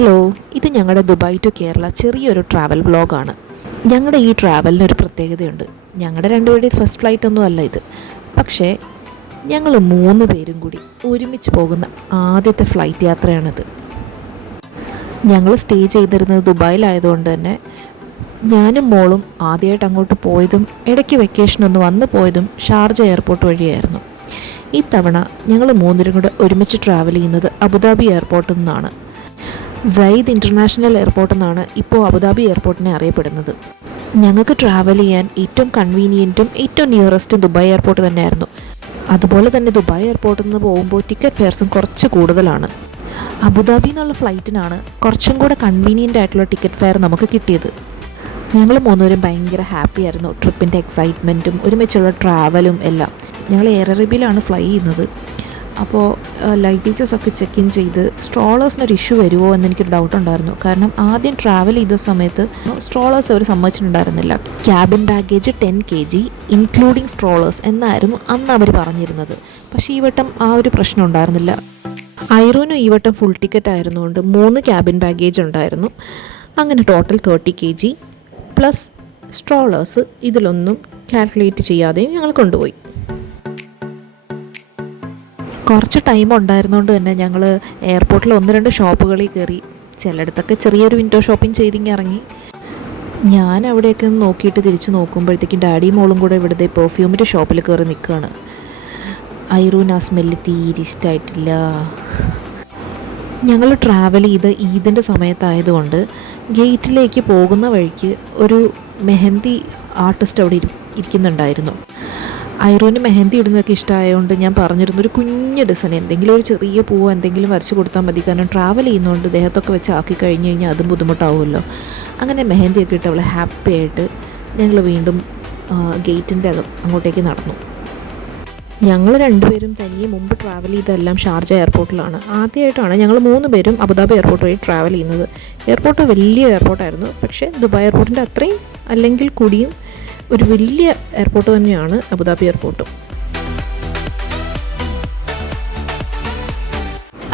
Hello, ഇത് ഞങ്ങളുടെ Dubai to Kerala ചെറിയൊരു ട്രാവൽ വ്ളോഗാണ്. ഞങ്ങളുടെ ഈ ട്രാവലിനൊരു പ്രത്യേകതയുണ്ട്. ഞങ്ങളുടെ രണ്ടുപേരുടെയും ഫസ്റ്റ് ഫ്ലൈറ്റ് ഒന്നും അല്ല ഇത്. പക്ഷേ ഞങ്ങൾ 3 പേരും കൂടി ഒരുമിച്ച് പോകുന്ന ആദ്യത്തെ ഫ്ലൈറ്റ് യാത്രയാണിത്. ഞങ്ങൾ സ്റ്റേ ചെയ്തിരുന്നത് ദുബായിലായതുകൊണ്ട് തന്നെ ഞാനും മോളും ആദ്യമായിട്ട് അങ്ങോട്ട് പോയതും ഇടയ്ക്ക് വെക്കേഷൻ ഒന്ന് വന്നു പോയതും ഷാർജ എയർപോർട്ട് വഴിയായിരുന്നു. ഇത്തവണ ഞങ്ങൾ 3 പേരും കൂടെ ഒരുമിച്ച് ട്രാവൽ ചെയ്യുന്നത് അബുദാബി എയർപോർട്ടിൽ നിന്നാണ്. സയ്യിദ് ഇൻ്റർനാഷണൽ എയർപോർട്ട് എന്നാണ് ഇപ്പോൾ അബുദാബി എയർപോർട്ടിനെ അറിയപ്പെടുന്നത്. ഞങ്ങൾക്ക് ട്രാവൽ ചെയ്യാൻ ഏറ്റവും കൺവീനിയൻറ്റും ഏറ്റവും നിയറസ്റ്റും ദുബായ് എയർപോർട്ട് തന്നെയായിരുന്നു. അതുപോലെ തന്നെ ദുബായ് എയർപോർട്ടിൽ നിന്ന് പോകുമ്പോൾ ടിക്കറ്റ് ഫെയർസും കുറച്ച് കൂടുതലാണ്. അബുദാബി എന്നുള്ള ഫ്ലൈറ്റിനാണ് കുറച്ചും കൂടെ കൺവീനിയൻ്റ് ആയിട്ടുള്ള ടിക്കറ്റ് ഫെയർ നമുക്ക് കിട്ടിയത്. ഞങ്ങൾ 3 പേരും ഭയങ്കര ഹാപ്പി ആയിരുന്നു. ട്രിപ്പിൻ്റെ എക്സൈറ്റ്മെൻറ്റും ഒരുമിച്ചുള്ള ട്രാവലും എല്ലാം. ഞങ്ങൾ എയർ അറേബ്യയിലാണ് ഫ്ലൈ ചെയ്യുന്നത്. അപ്പോൾ ലഗേജസൊക്കെ ചെക്ക് ഇൻ ചെയ്ത് സ്ട്രോളേഴ്സിനൊരു ഇഷ്യൂ വരുമോ എന്നെനിക്കൊരു ഡൗട്ട് ഉണ്ടായിരുന്നു. കാരണം ആദ്യം ട്രാവൽ ചെയ്ത സമയത്ത് സ്ട്രോളേഴ്സ് അവർ സമ്മതിച്ചിട്ടുണ്ടായിരുന്നില്ല. ക്യാബിൻ ബാഗേജ് 10 kg ഇൻക്ലൂഡിങ് സ്ട്രോളേഴ്സ് എന്നായിരുന്നു അന്ന് അവർ പറഞ്ഞിരുന്നത്. പക്ഷേ ഈ വട്ടം ആ ഒരു പ്രശ്നം ഉണ്ടായിരുന്നില്ല. ഐറോനും ഈ വട്ടം ഫുൾ ടിക്കറ്റ് ആയിരുന്നുകൊണ്ട് 3 ക്യാബിൻ ബാഗേജ് ഉണ്ടായിരുന്നു. അങ്ങനെ ടോട്ടൽ 30 kg പ്ലസ് സ്ട്രോളേഴ്സ് ഇതിലൊന്നും കാൽക്കുലേറ്റ് ചെയ്യാതെയും ഞങ്ങൾ കൊണ്ടുപോയി. കുറച്ച് ടൈം ഉണ്ടായിരുന്നുകൊണ്ട് തന്നെ ഞങ്ങൾ എയർപോർട്ടിൽ 1-2 ഷോപ്പുകളിൽ കയറി. ചിലയിടത്തൊക്കെ ചെറിയൊരു വിൻഡോ ഷോപ്പിംഗ് ചെയ്തിങ്ങി ഇറങ്ങി. ഞാൻ അവിടെയൊക്കെ നോക്കിയിട്ട് തിരിച്ച് നോക്കുമ്പോഴത്തേക്കും ഡാഡിയും മോളും കൂടെ ഇവിടുത്തെ പെർഫ്യൂമിൻ്റെ ഷോപ്പിൽ കയറി നിൽക്കുകയാണ്. ഐറൂൻ ആ സ്മെല്ല് തീരെ ഇഷ്ടമായിട്ടില്ല. ഞങ്ങൾ ട്രാവൽ ചെയ്ത് ഈദിൻ്റെ സമയത്തായതുകൊണ്ട് ഗേറ്റിലേക്ക് പോകുന്ന വഴിക്ക് ഒരു മെഹന്തി ആർട്ടിസ്റ്റ് അവിടെ ഇരിക്കുന്നുണ്ടായിരുന്നു. ഐറോന് മെഹന്തി ഇടുന്നതൊക്കെ ഇഷ്ടമായതുകൊണ്ട് ഞാൻ പറഞ്ഞിരുന്നു ഒരു കുഞ്ഞ് ഡിസൈൻ എന്തെങ്കിലും ഒരു ചെറിയ പൂവോ എന്തെങ്കിലും വരച്ച് കൊടുത്താൽ മതി. കാരണം ട്രാവൽ ചെയ്യുന്നതുകൊണ്ട് ദേഹത്തൊക്കെ വെച്ച് ആക്കി കഴിഞ്ഞ് കഴിഞ്ഞാൽ അതും ബുദ്ധിമുട്ടാവുമല്ലോ. അങ്ങനെ മെഹന്തിയൊക്കെ ഇട്ട് അവളെ ഹാപ്പി ആയിട്ട് ഞങ്ങൾ വീണ്ടും ഗേറ്റിൻ്റെ അങ്ങോട്ടേക്ക് നടന്നു. ഞങ്ങൾ 2 പേരും തനിയെ മുമ്പ് ട്രാവൽ ചെയ്തതെല്ലാം ഷാർജ എയർപോർട്ടിലാണ്. ആദ്യമായിട്ടാണ് ഞങ്ങൾ 3 പേരും അബുദാബി എയർപോർട്ട് വഴി ട്രാവൽ ചെയ്യുന്നത്. എയർപോർട്ട് വലിയ എയർപോർട്ടായിരുന്നു. പക്ഷേ ദുബായ് എയർപോർട്ടിൻ്റെ അത്രയും അല്ലെങ്കിൽ കൂടിയും ഒരു വലിയ എയർപോർട്ട് തന്നെയാണ് അബുദാബി എയർപോർട്ടും.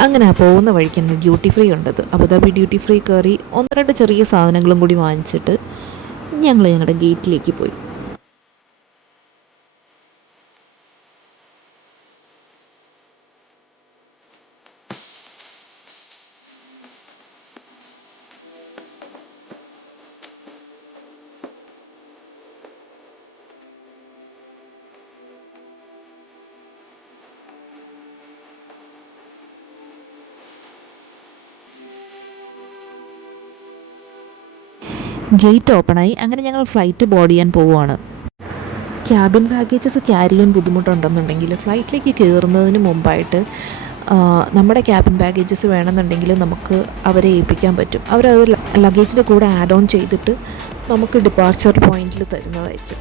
അങ്ങനെ പോകുന്ന വഴിക്ക് തന്നെ ഡ്യൂട്ടി ഫ്രീ ഉണ്ടത്. അബുദാബി ഡ്യൂട്ടി ഫ്രീ കയറി 1-2 ചെറിയ സാധനങ്ങളും കൂടി വാങ്ങിച്ചിട്ട് ഞങ്ങൾ ഞങ്ങളുടെ ഗേറ്റിലേക്ക് പോയി. ഗേറ്റ് ഓപ്പണായി. അങ്ങനെ ഞങ്ങൾ ഫ്ലൈറ്റ് ബോർഡ് ചെയ്യാൻ പോവുകയാണ്. ക്യാബിൻ ബാഗേജസ് ക്യാരി ചെയ്യാൻ ബുദ്ധിമുട്ടുണ്ടെന്നുണ്ടെങ്കിൽ ഫ്ലൈറ്റിലേക്ക് കയറുന്നതിന് മുമ്പായിട്ട് നമ്മുടെ ക്യാബിൻ ബാഗേജസ് വേണമെന്നുണ്ടെങ്കിൽ നമുക്ക് അവരെ ഏൽപ്പിക്കാൻ പറ്റും. അവരത് ലഗേജിൻ്റെ കൂടെ ആഡ് ഓൺ ചെയ്തിട്ട് നമുക്ക് ഡിപ്പാർച്ചർ പോയിന്റിൽ തരുന്നതായിരിക്കും.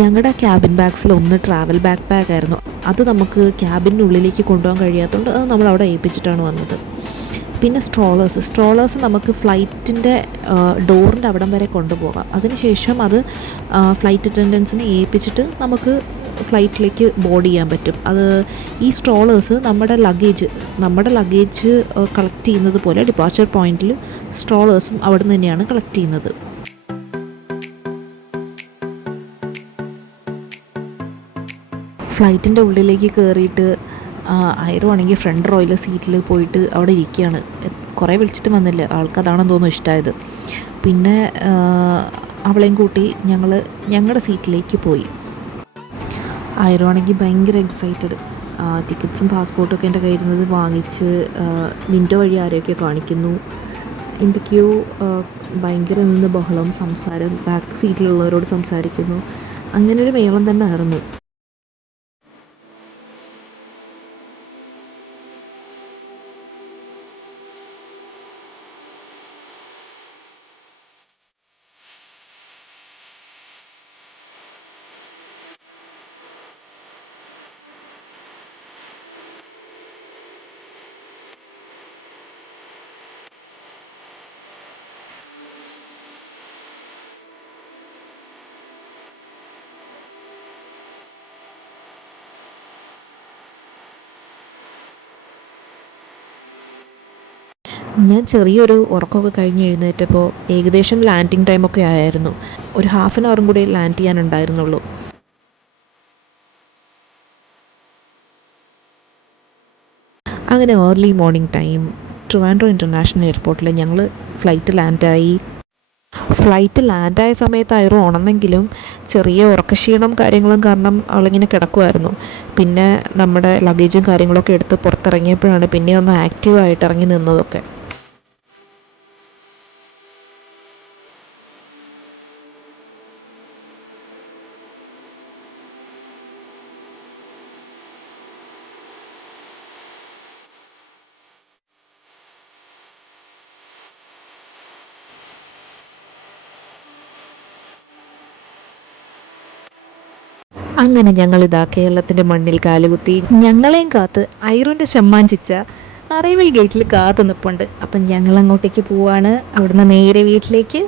ഞങ്ങളുടെ ക്യാബിൻ ബാഗ്സിൽ ഒന്ന് ട്രാവൽ ബാക്ക് ആയിരുന്നു. അത് നമുക്ക് ക്യാബിനുള്ളിലേക്ക് കൊണ്ടുപോകാൻ കഴിയാത്തതുകൊണ്ട് അത് നമ്മൾ അവിടെ ഏൽപ്പിച്ചിട്ടാണ് വന്നത്. പിന്നെ സ്ട്രോളേഴ്സ് നമുക്ക് ഫ്ലൈറ്റിൻ്റെ ഡോറിൻ്റെ അവിടം വരെ കൊണ്ടുപോകാം. അതിനുശേഷം അത് ഫ്ലൈറ്റ് അറ്റൻഡൻസിനെ ഏൽപ്പിച്ചിട്ട് നമുക്ക് ഫ്ലൈറ്റിലേക്ക് ബോർഡ് ചെയ്യാൻ പറ്റും. അത് ഈ സ്ട്രോളേഴ്സ് നമ്മുടെ ലഗേജ് കളക്ട് ചെയ്യുന്നത് പോലെ ഡിപ്പാർച്ചർ പോയിന്റിൽ സ്ട്രോളേഴ്സും അവിടെ നിന്ന് തന്നെയാണ് കളക്ട് ചെയ്യുന്നത്. ഫ്ലൈറ്റിൻ്റെ ഉള്ളിലേക്ക് കയറിയിട്ട് ഐറോ ആണെങ്കിൽ ഫ്രണ്ട് റോയിൽ സീറ്റിൽ പോയിട്ട് അവിടെ ഇരിക്കുകയാണ്. കുറേ വിളിച്ചിട്ട് വന്നില്ല. ആൾക്കതാണെന്ന് തോന്നുന്നു ഇഷ്ടമായത്. പിന്നെ അവളെയും കൂട്ടി ഞങ്ങളുടെ സീറ്റിലേക്ക് പോയി. ഐറോ ആണെങ്കിൽ ഭയങ്കര എക്സൈറ്റഡ്. ടിക്കറ്റ്സും പാസ്പോർട്ടൊക്കെ എൻ്റെ കയ്യിരുന്നത് വാങ്ങിച്ച് വിൻഡോ വഴി ആരെയൊക്കെ കാണിക്കുന്നു. എന്തൊക്കെയോ ഭയങ്കര നിന്ന് ബഹളം, സംസാരം, ബാക്ക് സീറ്റിലുള്ളവരോട് സംസാരിക്കുന്നു. അങ്ങനെ ഒരു മേളം തന്നെ ആയിരുന്നു. ഞാൻ ചെറിയൊരു ഉറക്കമൊക്കെ കഴിഞ്ഞ് എഴുന്നേറ്റപ്പോൾ ഏകദേശം ലാൻഡിങ് ടൈമൊക്കെ ആയിരുന്നു. ഒരു ഹാഫ് ആൻ അവറും കൂടി ലാൻഡ് ചെയ്യാനുണ്ടായിരുന്നുള്ളൂ. അങ്ങനെ early morning time Trivandrum international എയർപോർട്ടിൽ ഞങ്ങൾ ഫ്ലൈറ്റ് ലാൻഡായ സമയത്തായിരുന്നു ഉണർന്നെങ്കിലും ചെറിയ ഉറക്കക്ഷീണം കാര്യങ്ങളും കാരണം അവളിങ്ങനെ കിടക്കുമായിരുന്നു. പിന്നെ നമ്മുടെ ലഗേജും കാര്യങ്ങളൊക്കെ എടുത്ത് പുറത്തിറങ്ങിയപ്പോഴാണ് പിന്നെ ഒന്ന് ആക്റ്റീവായിട്ട് ഇറങ്ങി നിന്നതൊക്കെ. അങ്ങനെ ഞങ്ങളിതാ കേരളത്തിൻ്റെ മണ്ണിൽ കാലുകുത്തി. ഞങ്ങളെയും കാത്ത് ഐറുൻ്റെ ചെമ്മാഞ്ചിച്ച അറൈവൽ ഗേറ്റിൽ കാത്തു നിൽപ്പുണ്ട്. അപ്പം ഞങ്ങൾ അങ്ങോട്ടേക്ക് പോവാണ്. അവിടുന്ന് നേരെ വീട്ടിലേക്ക്.